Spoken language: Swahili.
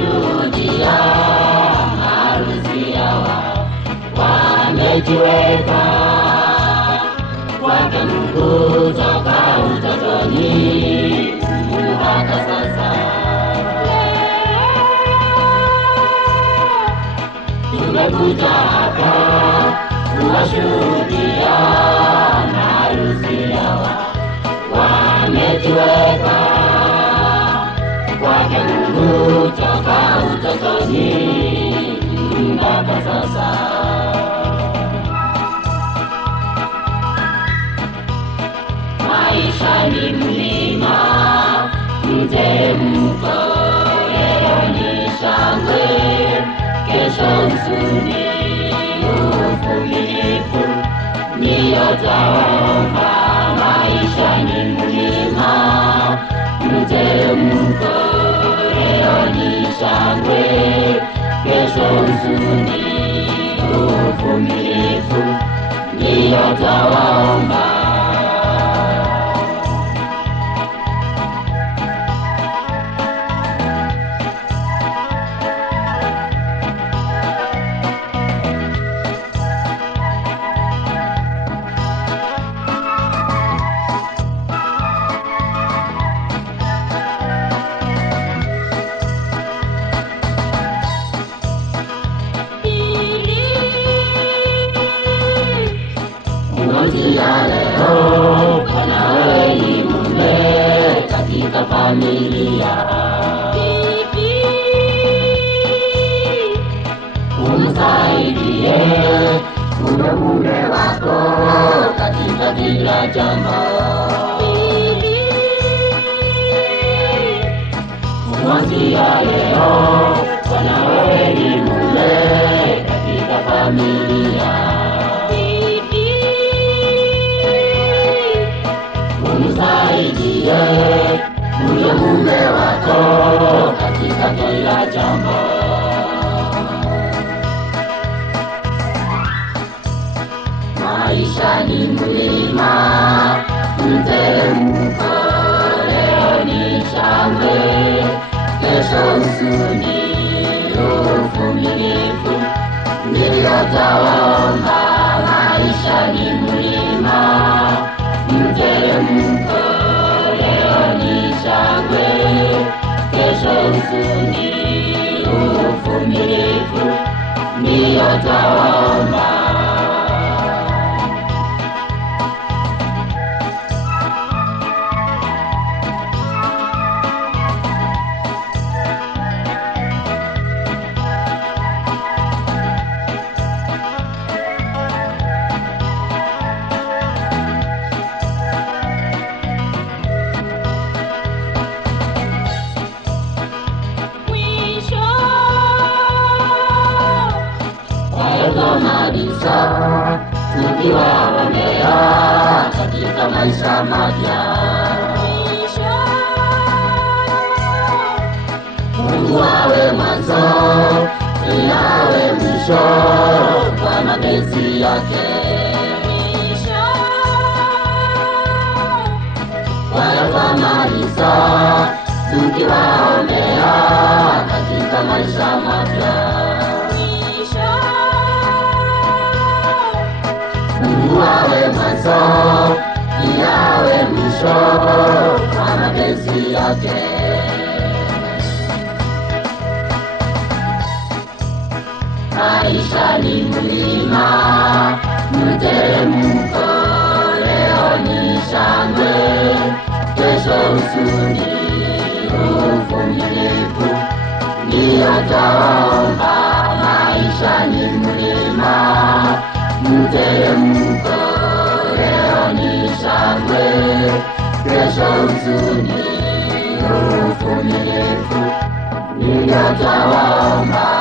tunashuhudia harusi yao, wamejiweka kwake Mungu toka utotoni mpaka sasa. Tumekuja hapa kuwashuhudia harusi yao, wamejiweka kwake Mungu toka utotoni mpaka sasa. Maisha ni mlima mteremko, leo ni shangwe, kesho huzuni, uvumilivu ndiyo twaomba. Maisha ni mlima mteremko, leo ni shangwe, kesho huzuni, uvumilivu ndiyo twaomba. Kuanzia leo Bwana wewe ni mume katika familia. Umsaidie uwe mume wako katika kila jambo. Kuanzia leo Bwana wewe ni mume katika familia. Umsaidie uwe mume wako katika kila jambo. Maisha ni mlima mteremko, leo ni shangwe, kesho huzuni, uvumilivu ndiyo twaomba. Maisha ni mlima mteremko, leo ni shangwe, kesho huzuni, uvumilivu ndiyo twaomba. Maliza tukiwa wamea katika maisha mapya. Mungu awe mwanzo, awe mwisho kwa mapenzi yake. Maliza tukiwa wamea katika maisha mapya. Mungu awe mwanzo, awe mwisho kwa mapenzi yake. Maisha ni mlima mteremko, leo ni shangwe, kesho huzuni, uvumilivu ndiyo twaomba. Maisha ni mlima mteremko, leo ni shangwe, kesho huzuni, uvumilivu ndiyo twaomba.